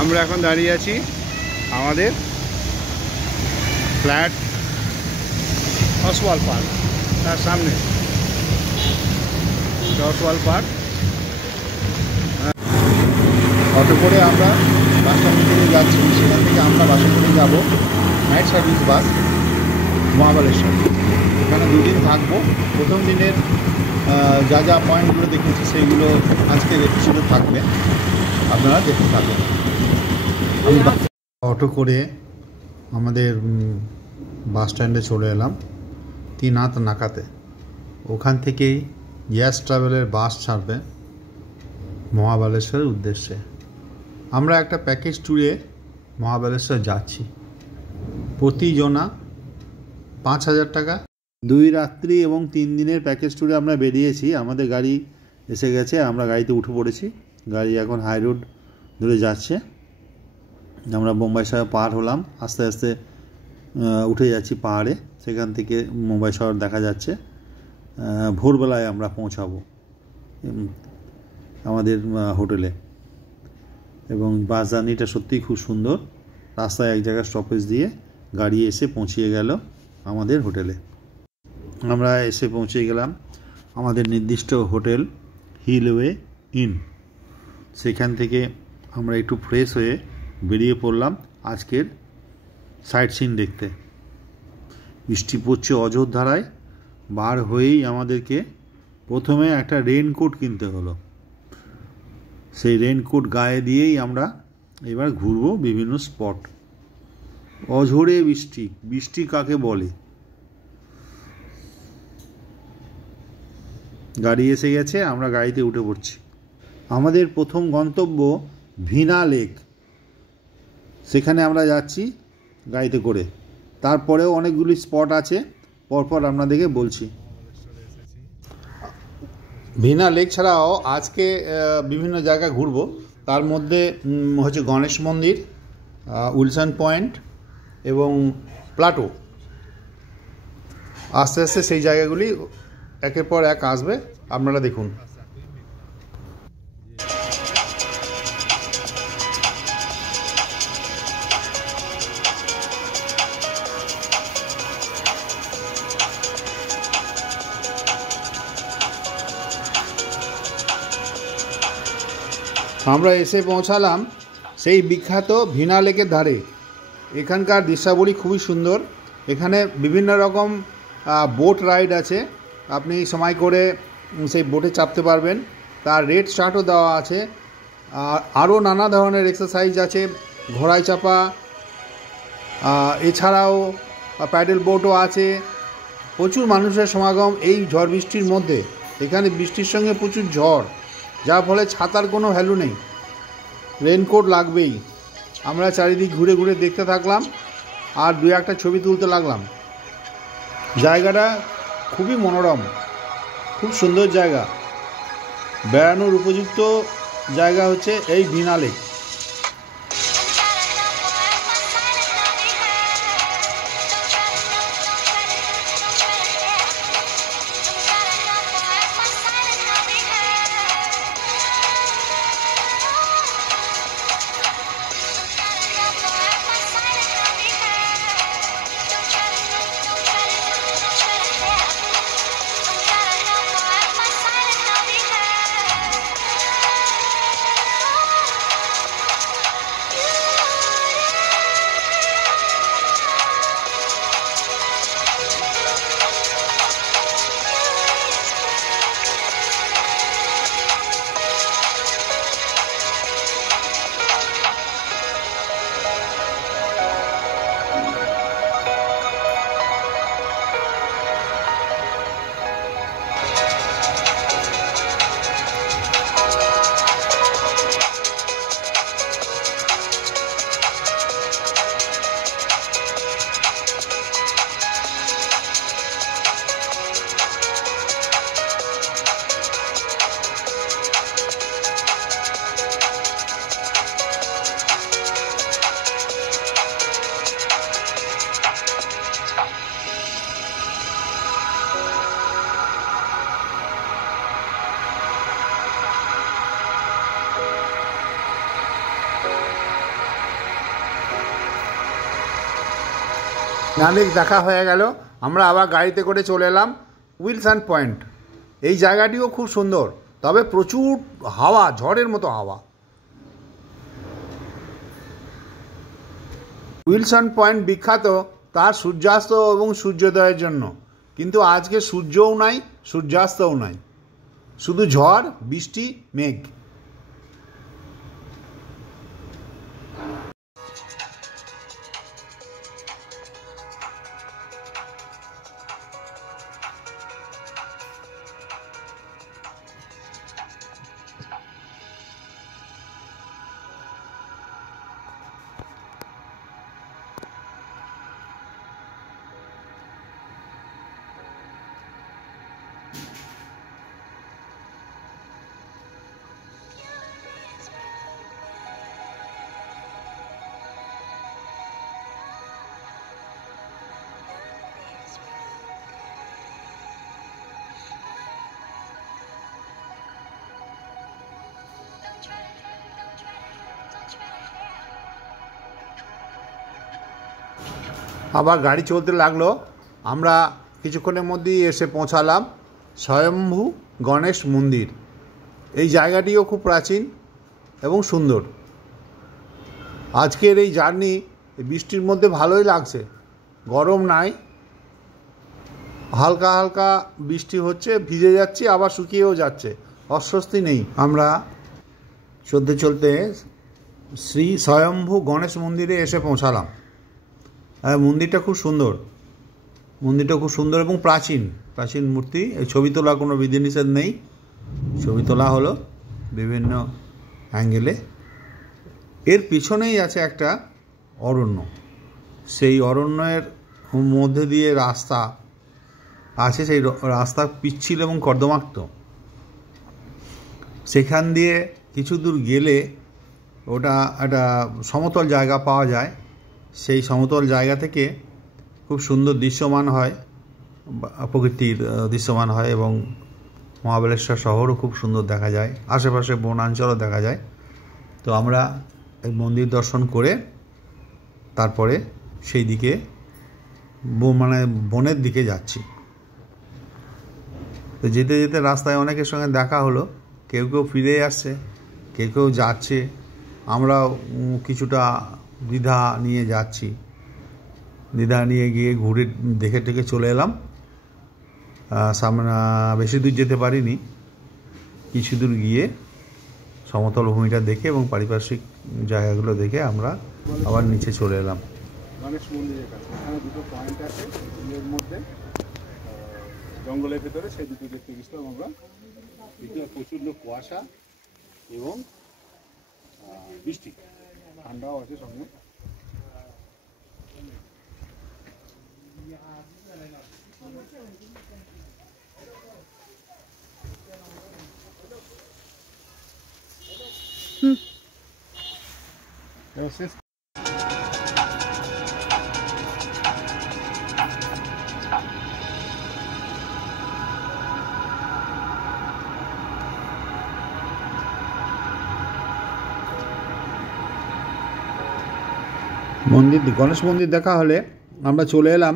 আমরা এখন দাঁড়িয়ে আছি আমাদের ফ্ল্যাট অসওয়াল পার্ক তার সামনে। অসওয়াল পার্ক অটো করে আমরা বাস স্ট্যান্ড থেকে যাচ্ছি, সেখান থেকে আমরা বাসে করে যাব নাইট সার্ভিস বাস মহাবালেশ্বর। এখানে দুদিন থাকবো। প্রথম দিনের যা যা পয়েন্টগুলো দেখেছি সেইগুলো আজকের এপিসোডে থাকবে, আপনারা দেখতে থাকবেন। আমি অটো করে আমাদের বাস স্ট্যান্ডে চলে এলাম তিনাথ নাকাতে। ওখান থেকেই ইয়াস ট্রাভেলের বাস ছাড়বে মহাবালেশ্বরের উদ্দেশ্যে। আমরা একটা প্যাকেজ ট্যুরে মহাবালেশ্বর যাচ্ছি। প্রতিজনা 5,000 টাকা। 2 রাত্রি এবং 3 দিনের প্যাকেজ ট্যুরে আমরা বেরিয়েছি। আমাদের গাড়ি এসে গেছে, আমরা গাড়িতে উঠে পড়েছি। গাড়ি এখন হাই রোড ধরে যাচ্ছে। আমরা বোম্বাই শহর পার হলাম, আস্তে আস্তে উঠে যাচ্ছি পাহাড়ে। সেখান থেকে মুম্বাই শহর দেখা যাচ্ছে। ভোরবেলায় আমরা পৌঁছাবো আমাদের হোটেলে। এবং বাস জার্নিটা সত্যিই খুব সুন্দর। রাস্তায় এক জায়গায় স্টপেজ দিয়ে গাড়ি এসে পৌঁছিয়ে গেল আমাদের হোটেলে। আমরা এসে পৌঁছে গেলাম আমাদের নির্দিষ্ট হোটেল হিলওয়ে ইন। সেখান থেকে আমরা একটু ফ্রেশ হয়ে বেরিয়ে পড়লাম আজকের সাইট সিন দেখতে। বৃষ্টি পড়ছে অযোধ্যারায়। বার হয়েই আমাদেরকে প্রথমে একটা রেনকোট কিনতে হলো। সেই রেনকোট গায়ে দিয়েই আমরা এবার ঘুরবো বিভিন্ন স্পট। অঝোরে বৃষ্টি, বৃষ্টি কাকে বলে। গাড়ি এসে গেছে, আমরা গাড়িতে উঠে পড়ছি। আমাদের প্রথম গন্তব্য ভিনা লেক। সেখানে আমরা যাচ্ছি গাড়িতে করে। তারপরেও অনেকগুলি স্পট আছে, পরপর আপনাদেরকে বলছি। ভিনা লেক ছাড়াও আজকে বিভিন্ন জায়গা ঘুরবো। তার মধ্যে হচ্ছে গণেশ মন্দির, উইলসন পয়েন্ট এবং প্লাটো। আস্তে আস্তে সেই জায়গাগুলি একের পর এক আসবে, আপনারা দেখুন। আমরা এসে পৌঁছালাম সেই বিখ্যাত ভিনা লেকের ধারে। এখানকার দৃশ্যাবলী খুবই সুন্দর। এখানে বিভিন্ন রকম বোট রাইড আছে, আপনি সময় করে সেই বোটে চাপতে পারবেন। তার রেট চার্টও দেওয়া আছে। আর আরও নানা ধরনের এক্সারসাইজ আছে, ঘোড়ায় চাপা, এছাড়াও প্যাডেল বোটও আছে। প্রচুর মানুষের সমাগম এই ঝড় বৃষ্টির মধ্যে। এখানে বৃষ্টির সঙ্গে প্রচুর ঝড়, যার ফলে ছাতার কোনো ভ্যালু নেই, রেনকোট লাগবেই। আমরা চারিদিক ঘুরে ঘুরে দেখতে থাকলাম আর 2-1টা ছবি তুলতে লাগলাম। জায়গাটা খুবই মনোরম, খুব সুন্দর জায়গা। বেড়ানোর উপযুক্ত জায়গা হচ্ছে এই ভিনা লেক। নানিক দেখা হয়ে গেল, আমরা আবার গাড়িতে করে চলে এলাম উইলসন পয়েন্ট। এই জায়গাটিও খুব সুন্দর, তবে প্রচুর হাওয়া, ঝড়ের মতো হাওয়া। উইলসন পয়েন্ট বিখ্যাত তার সূর্যাস্ত এবং সূর্যোদয়ের জন্য, কিন্তু আজকে সূর্যও নাই, সূর্যাস্তও নাই, শুধু ঝড়, বৃষ্টি, মেঘ। আবার গাড়ি চলতে লাগলো, আমরা কিছুক্ষণের মধ্যেই এসে পৌঁছালাম স্বয়ম্ভু গণেশ মন্দির। এই জায়গাটিও খুব প্রাচীন এবং সুন্দর। আজকের এই জার্নি বৃষ্টির মধ্যে ভালোই লাগছে, গরম নাই, হালকা হালকা বৃষ্টি হচ্ছে, ভিজে যাচ্ছি আবার শুকিয়েও যাচ্ছে, অস্বস্তি নেই। আমরা চলতে চলতে শ্রী স্বয়ম্ভু গণেশ মন্দিরে এসে পৌঁছালাম। মন্দিরটা খুব সুন্দর, মন্দিরটা খুব সুন্দর এবং প্রাচীন প্রাচীন মূর্তি। এই ছবি তোলার কোনো বিধিনিষেধ নেই, ছবি তোলা হলো বিভিন্ন অ্যাঙ্গেলে। এর পিছনেই আছে একটা অরণ্য, সেই অরণ্যের মধ্যে দিয়ে রাস্তা আছে, সেই রাস্তা পিচ্ছিল এবং কর্দমাক্ত। সেখান দিয়ে কিছু দূর গেলে ওটা একটা সমতল জায়গা পাওয়া যায়, সেই সমতল জায়গা থেকে খুব সুন্দর দৃশ্যমান হয়, প্রকৃতির দৃশ্যমান হয় এবং মহাবালেশ্বর শহরও খুব সুন্দর দেখা যায়, আশেপাশে বনাঞ্চলও দেখা যায়। তো আমরা এই মন্দির দর্শন করে তারপরে সেই দিকে মানে বনের দিকে যাচ্ছি। তো যেতে যেতে রাস্তায় অনেকের সঙ্গে দেখা হলো, কেউ কেউ ফিরে আসছে, কেউ কেউ যাচ্ছে, আমরা কিছুটা দ্বিধা নিয়ে যাচ্ছি। দ্বিধা নিয়ে গিয়ে ঘুরে দেখে টেকে চলে এলাম। সামনে বেশি দূর যেতে পারিনি, কিছু দূর গিয়ে সমতল ভূমিটা দেখে এবং পারিপার্শ্বিক জায়গাগুলো দেখে আমরা আবার নিচে চলে এলাম। গণেশ মন্দিরের কাছে এখানে দুটো পয়েন্ট আছে, এর মধ্যে জঙ্গলের ভেতরে, সেই দুটো দেখতে গেছিলাম আমরা। এদিকে প্রচণ্ড কুয়াশা এবং বৃষ্টি, ঠান্ডাও আছে সঙ্গে। মন্দির, গণেশ মন্দির দেখা হলে আমরা চলে এলাম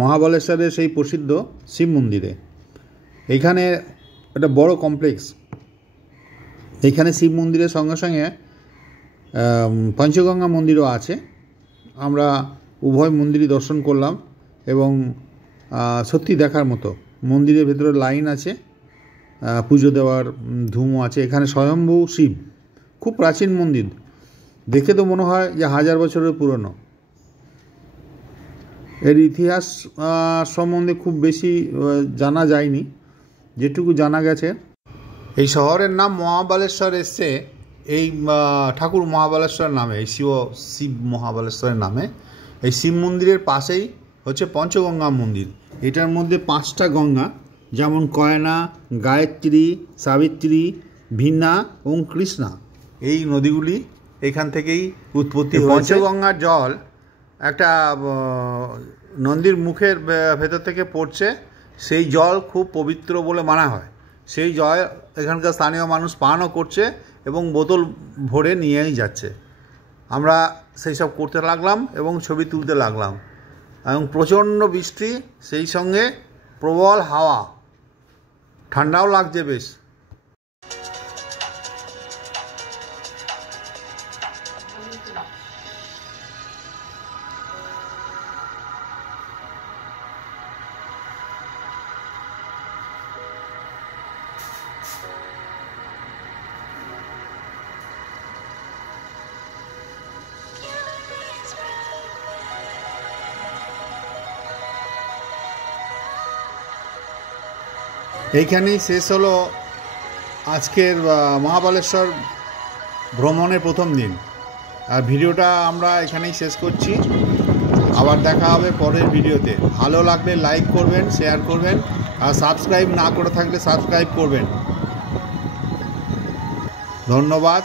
মহাবলেশ্বরের সেই প্রসিদ্ধ শিব মন্দিরে। এইখানে একটা বড় কমপ্লেক্স, এইখানে শিব মন্দিরের সঙ্গে সঙ্গে পঞ্চগঙ্গা মন্দিরও আছে। আমরা উভয় মন্দিরই দর্শন করলাম এবং সত্যি দেখার মতো। মন্দিরের ভেতরে লাইন আছে, পুজো দেওয়ার ধুমও আছে। এখানে স্বয়ম্ভু শিব, খুব প্রাচীন মন্দির, দেখে তো মনে হয় যে 1000 বছরের পুরনো। এর ইতিহাস সম্বন্ধে খুব বেশি জানা যায়নি, যেটুকু জানা গেছে এই শহরের নাম মহাবালেশ্বর এসছে এই ঠাকুর মহাবালেশ্বর নামে, এই শিব মহাবালেশ্বরের নামে। এই শিব মন্দিরের পাশেই হচ্ছে পঞ্চগঙ্গা মন্দির। এটার মধ্যে 5টা গঙ্গা, যেমন কয়না, গায়ত্রী, সাবিত্রী, ভিন্না এবং কৃষ্ণা, এই নদীগুলি এখান থেকেই উৎপত্তি হয়েছে। পঞ্চগঙ্গার জল একটা নদীর মুখের ভেতর থেকে পড়ছে, সেই জল খুব পবিত্র বলে মানা হয়। সেই জল এখানকার স্থানীয় মানুষ পানও করছে এবং বোতল ভরে নিয়েই যাচ্ছে। আমরা সেই সব করতে লাগলাম এবং ছবি তুলতে লাগলাম। এবং প্রচণ্ড বৃষ্টি, সেই সঙ্গে প্রবল হাওয়া, ঠান্ডাও লাগছে বেশ। এইখানেই শেষ হলো আজকের মহাবালেশ্বর ভ্রমণের প্রথম দিন। আর ভিডিওটা আমরা এখানেই শেষ করছি। আবার দেখা হবে পরের ভিডিওতে। ভালো লাগলে লাইক করবেন, শেয়ার করবেন, আর সাবস্ক্রাইব না করে থাকলে সাবস্ক্রাইব করবেন। ধন্যবাদ।